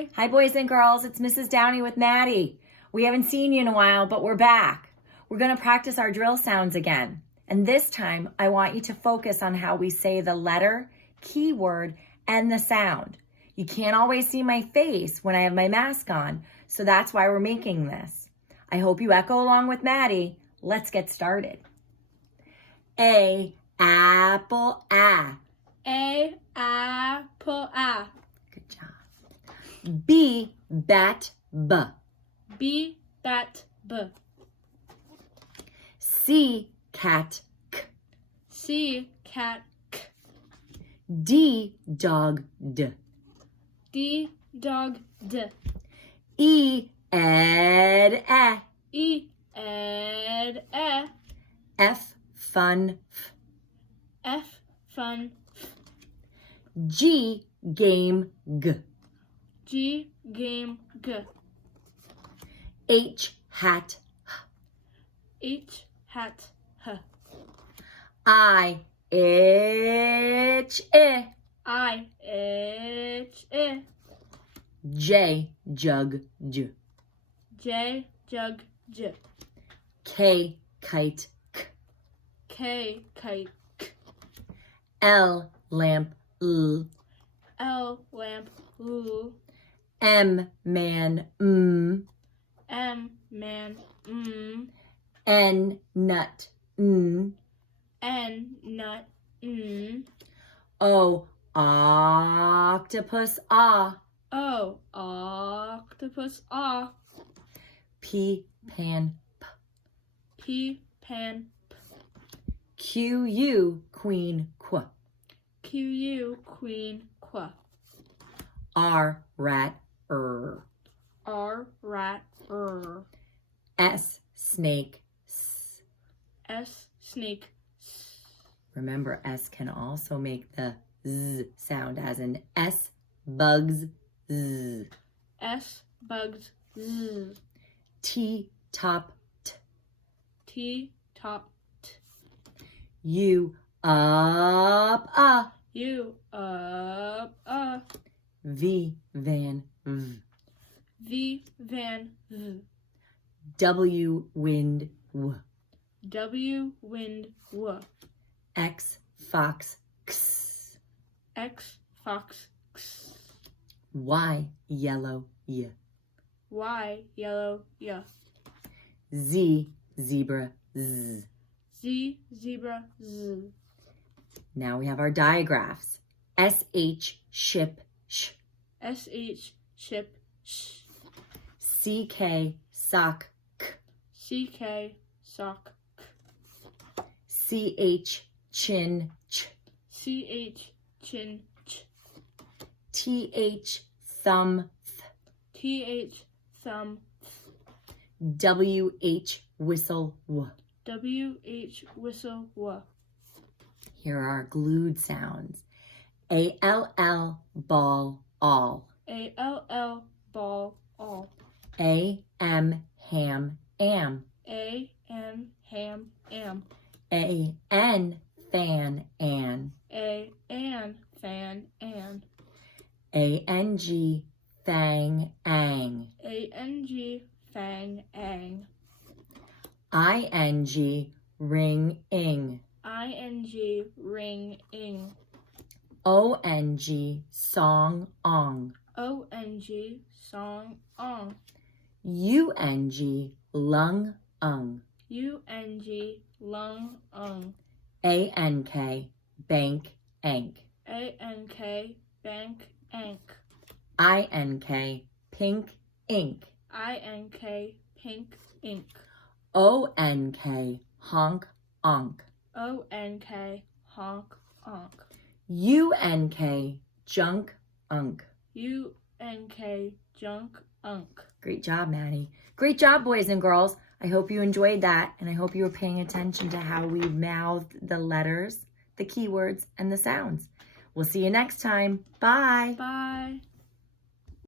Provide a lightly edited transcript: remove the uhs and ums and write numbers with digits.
Bye. Hi, boys and girls. It's Mrs. Downey with Maddie. We haven't seen you in a while, but we're back. We're going to practice our drill sounds again. And this time, I want you to focus on how we say the letter, keyword, and the sound. You can't always see my face when I have my mask on, so that's why we're making this. I hope you echo along with Maddie. Let's get started. A, apple, a. A, apple, a. Good job. B, bat, b. B, bat, b. C, cat, k. C, cat, k. D, dog, d. D, dog, d. E, ed, e. E, ed, e. F, fun, f. F, fun, f. G, game, g. G, game, g. H, hat, H, hat, h. I, itch, I. I, H, I. J, jug, j. J, jug, j. K, kite, k. K, kite, k. L, lamp, l. L, lamp, l. M, man, M, man, N, nut, n. N, nut, n. O, octopus, ah. O, octopus, ah. P, pan, p. P, pan, p. Q, U, queen, qu. Q, U, queen, qu. R, rat, R, rat, S, snake, s. S, snake, s. Remember, S can also make the z sound, as in S, bugs, z. S, bugs, z. T, top, t. T, top, t. U, up, U, up, V, van, v. V, van, v. W, wind, w. W, wind, w. X, fox, x. X, fox, x. Y, yellow, y. Y, yellow, y. Z, zebra, z. Z, zebra, z. Now we have our digraphs. SH, ship, sh. SH, ship, sh. CK, sock, k. CK, sock, k. CH, chin, ch. CH, chin, ch. TH, thumb, th. TH, thumb, WH, whistle, w. WH, whistle, w. Here are our glued sounds. ALL, ball, all. ALL, ball, all. AM, ham, am. AM, ham, am. AN, fan, an. AN, fan, an. ANG, thang, ang. ANG, fang, ang. ING, ring, ing. ING, ring, ing. ONG, song, ong. ONG, song, ong. UNG, lung, ung. UNG, lung, ung. ANK, bank, ank. ANK, bank, ank. INK, pink, ink. INK, pink, ink. ONK, honk, onk. ONK, honk, onk. UNK, junk, unk. UNK, junk, unk. Great job, Maddie. Great job, boys and girls. I hope you enjoyed that, and I hope you were paying attention to how we mouthed the letters, the keywords, and the sounds. We'll see you next time. Bye. Bye.